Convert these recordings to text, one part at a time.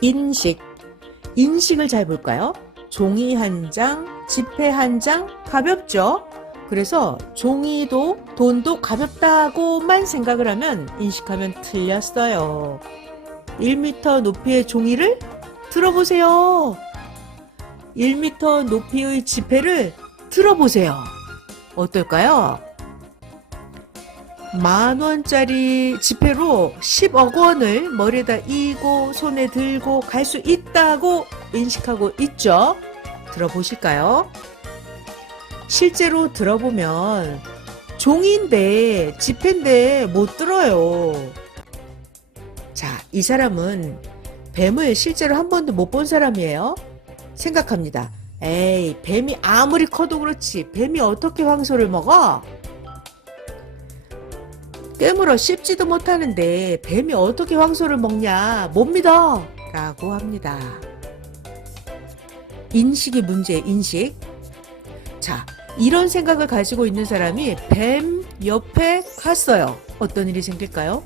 인식. 인식을 잘 볼까요? 종이 한 장, 지폐 한 장, 가볍죠? 그래서 종이도 돈도 가볍다고만 생각을 하면 인식하면 틀렸어요. 1m 높이의 종이를 들어보세요. 1m 높이의 지폐를 들어보세요. 어떨까요? 10,000원짜리 지폐로 10억 원을 머리에다 이고 손에 들고 갈 수 있다고 인식하고 있죠? 들어보실까요? 실제로 들어보면 종이인데 지폐인데 못 들어요. 자, 이 사람은 뱀을 실제로 한 번도 못 본 사람이에요. 생각합니다. 에이, 뱀이 아무리 커도 그렇지 뱀이 어떻게 황소를 먹어? 깨물어 씹지도 못하는데 뱀이 어떻게 황소를 먹냐? 못 믿어! 라고 합니다. 인식이 문제, 인식. 자, 이런 생각을 가지고 있는 사람이 뱀 옆에 갔어요. 어떤 일이 생길까요?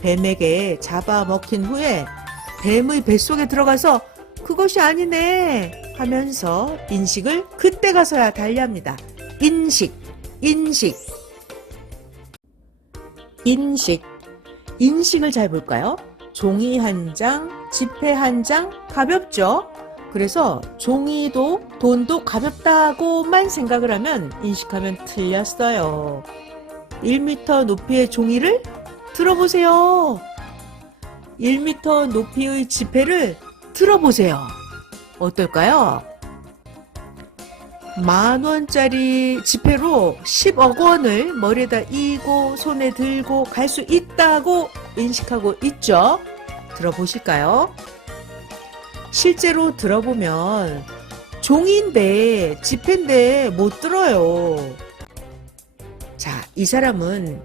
뱀에게 잡아먹힌 후에 뱀의 뱃속에 들어가서 그것이 아니네 하면서 인식을 그때 가서야 달리합니다. 인식, 인식. 인식. 인식을 잘 볼까요? 종이 한 장, 지폐 한 장, 가볍죠? 그래서 종이도 돈도 가볍다고만 생각을 하면 인식하면 틀렸어요. 1m 높이의 종이를 들어보세요. 1m 높이의 지폐를 들어보세요. 어떨까요? 10,000원짜리 지폐로 10억 원을 머리에다 이고 손에 들고 갈 수 있다고 인식하고 있죠? 들어보실까요? 실제로 들어보면 종이인데 지폐인데 못 들어요. 자, 이 사람은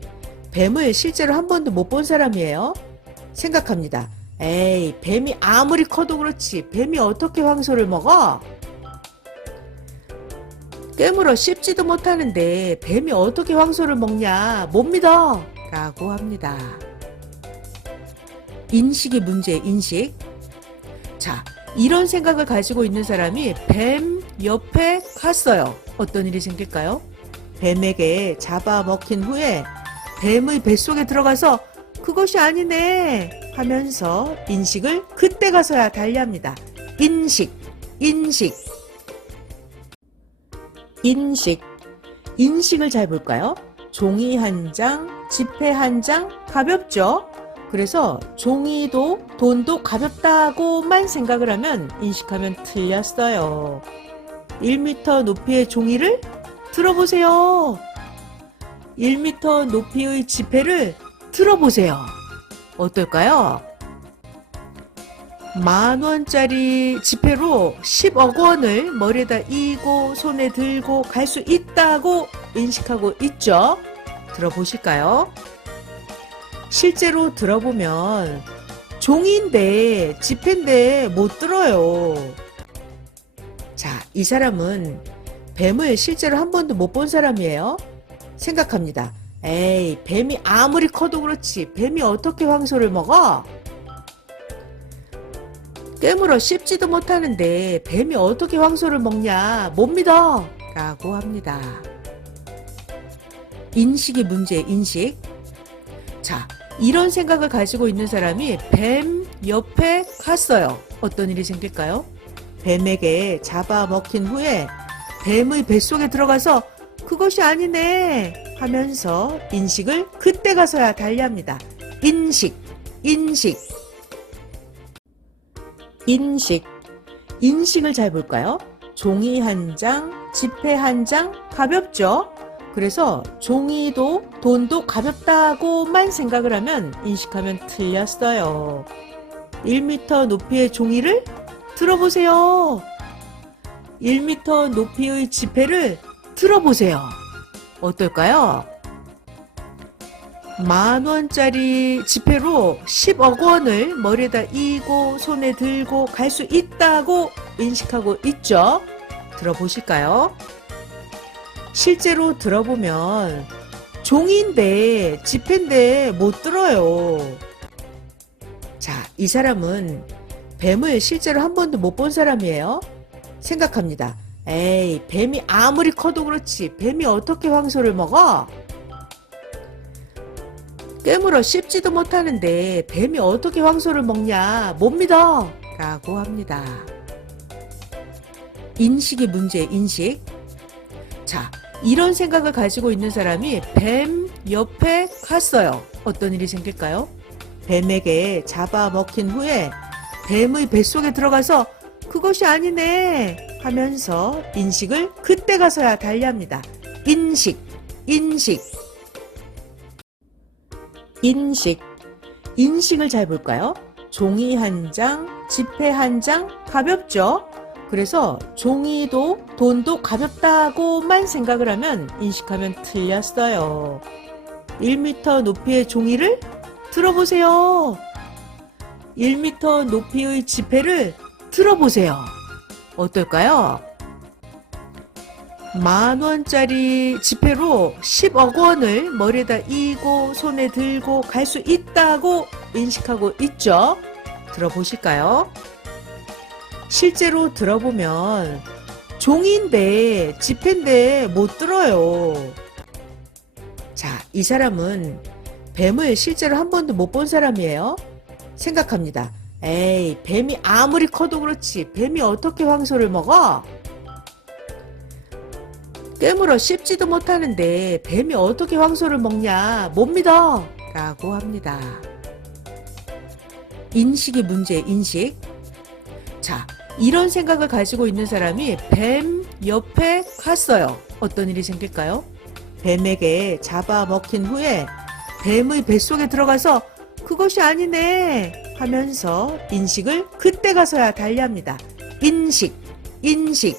뱀을 실제로 한 번도 못 본 사람이에요. 생각합니다. 에이, 뱀이 아무리 커도 그렇지 뱀이 어떻게 황소를 먹어? 깨물어 씹지도 못하는데 뱀이 어떻게 황소를 먹냐? 못 믿어! 라고 합니다. 인식이 문제, 인식. 자, 이런 생각을 가지고 있는 사람이 뱀 옆에 갔어요. 어떤 일이 생길까요? 뱀에게 잡아먹힌 후에 뱀의 뱃속에 들어가서 그것이 아니네 하면서 인식을 그때 가서야 달리합니다. 인식, 인식. 인식. 인식을 잘 볼까요? 종이 한 장, 지폐 한 장, 가볍죠? 그래서 종이도 돈도 가볍다고만 생각을 하면 인식하면 틀렸어요. 1m 높이의 종이를 들어보세요. 1m 높이의 지폐를 들어보세요. 어떨까요? 10,000원짜리 지폐로 10억 원을 머리에다 이고 손에 들고 갈 수 있다고 인식하고 있죠? 들어보실까요? 실제로 들어보면 종이인데 지폐인데 못 들어요. 자, 이 사람은 뱀을 실제로 한 번도 못 본 사람이에요. 생각합니다. 에이, 뱀이 아무리 커도 그렇지 뱀이 어떻게 황소를 먹어? 깨물어 씹지도 못하는데 뱀이 어떻게 황소를 먹냐? 못 믿어! 라고 합니다. 인식이 문제, 인식. 자, 이런 생각을 가지고 있는 사람이 뱀 옆에 갔어요. 어떤 일이 생길까요? 뱀에게 잡아먹힌 후에 뱀의 뱃속에 들어가서 그것이 아니네 하면서 인식을 그때 가서야 달리합니다. 인식, 인식. 인식. 인식을 잘 볼까요? 종이 한 장, 지폐 한 장, 가볍죠? 그래서 종이도 돈도 가볍다고만 생각을 하면 인식하면 틀렸어요. 1m 높이의 종이를 들어보세요. 1m 높이의 지폐를 들어보세요. 어떨까요? 10,000원짜리 지폐로 10억 원을 머리에다 이고 손에 들고 갈 수 있다고 인식하고 있죠? 들어보실까요? 실제로 들어보면 종이인데 지폐인데 못 들어요. 자, 이 사람은 뱀을 실제로 한 번도 못 본 사람이에요. 생각합니다. 에이, 뱀이 아무리 커도 그렇지. 뱀이 어떻게 황소를 먹어? 깨물어 씹지도 못하는데 뱀이 어떻게 황소를 먹냐? 못 믿어! 라고 합니다. 인식의 문제, 인식. 자, 이런 생각을 가지고 있는 사람이 뱀 옆에 갔어요. 어떤 일이 생길까요? 뱀에게 잡아먹힌 후에 뱀의 뱃속에 들어가서 그것이 아니네 하면서 인식을 그때 가서야 달리합니다. 인식, 인식, 인식. 인식을 잘 볼까요? 종이 한 장, 지폐 한 장, 가볍죠? 그래서 종이도 돈도 가볍다고만 생각을 하면 인식하면 틀렸어요. 1m 높이의 종이를 들어보세요. 1m 높이의 지폐를 들어보세요. 어떨까요? 10,000원짜리 지폐로 10억 원을 머리에다 이고 손에 들고 갈 수 있다고 인식하고 있죠? 들어보실까요? 실제로 들어보면 종이인데 지폐인데 못 들어요. 자, 이 사람은 뱀을 실제로 한 번도 못 본 사람이에요. 생각합니다. 에이, 뱀이 아무리 커도 그렇지. 뱀이 어떻게 황소를 먹어? 깨물어 씹지도 못하는데 뱀이 어떻게 황소를 먹냐? 못 믿어! 라고 합니다. 인식의 문제, 인식. 자, 이런 생각을 가지고 있는 사람이 뱀 옆에 갔어요. 어떤 일이 생길까요? 뱀에게 잡아먹힌 후에 뱀의 뱃속에 들어가서 그것이 아니네 하면서 인식을 그때 가서야 달리합니다. 인식, 인식.